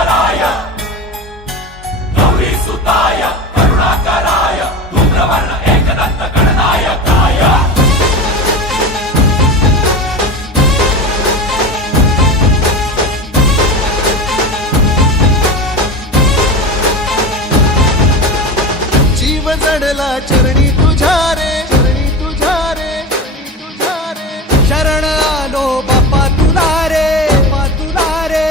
दिगंबराय गौरी सुताय करुणाकराय धूम्रवर्ण एकदंत गणनायकाय जीव जडला चरणी तुझ्या रे, चरणी तुझ्या रे, शरण आलो बाप्पा तुला रे, बाप्पा तुला रे.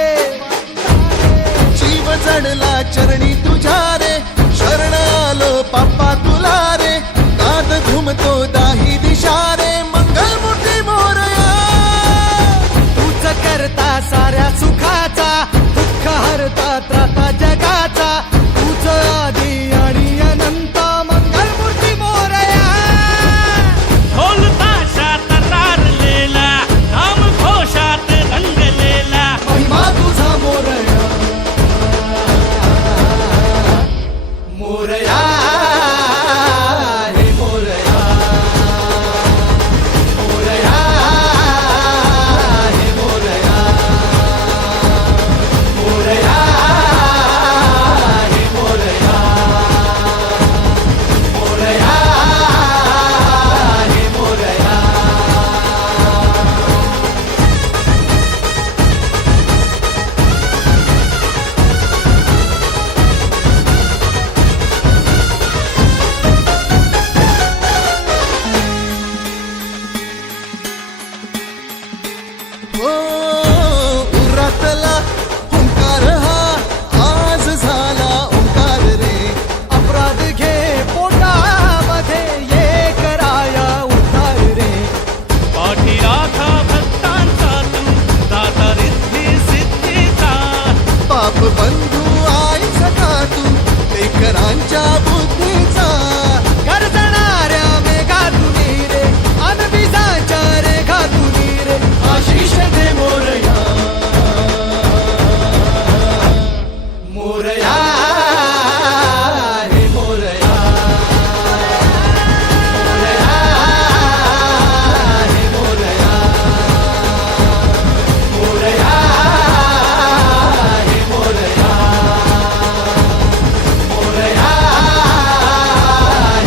जीव जडला चरणी तुझ्या रे, शरण आलो बाप्पा तुला रे. नाद घुमतो दाही दिशा रे, मंगलमूर्ती मोरया. तूच करता साऱ्या सुखाचा, दुःख हरता त्राता जगाचा. तूच आदी आणि अनंत, मंगलमूर्ती मोरया. ढोल ताशात तारलेला, नाम घोषात रंगलेला. महिमा तुझा मोरया, मोरया हे मोरया, मोरया हे मोरया, मोरया हे मोरया, मोरया हे मोरया. हो उरातला ओंकार हा आज झाला ओंकार रे. अपराध घे पोटामध्ये, ये कराया उद्धार रे. पाठी राखा भक्तांचा तू, दाता रिद्धी सिद्धीचा. पाप बंधू आई सखा तू, लेकरांच्या बुद्धीचा. गर्जणाऱ्या मेघातुनी रे, अनबिजाच्या रेखातुनी रे. आशिष दे मोरया, मोरया हे मोरया, मोरया हे मोरया, मोरया हे मोरया, मोरया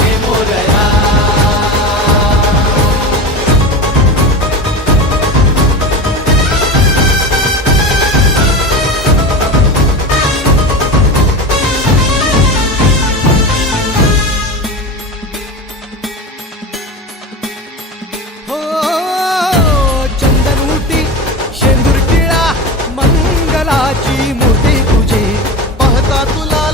हे मोरया. हो चंदनउटी शेंदूर टिळा, मंगलाची मूर्ती तुझी. पाहता तुला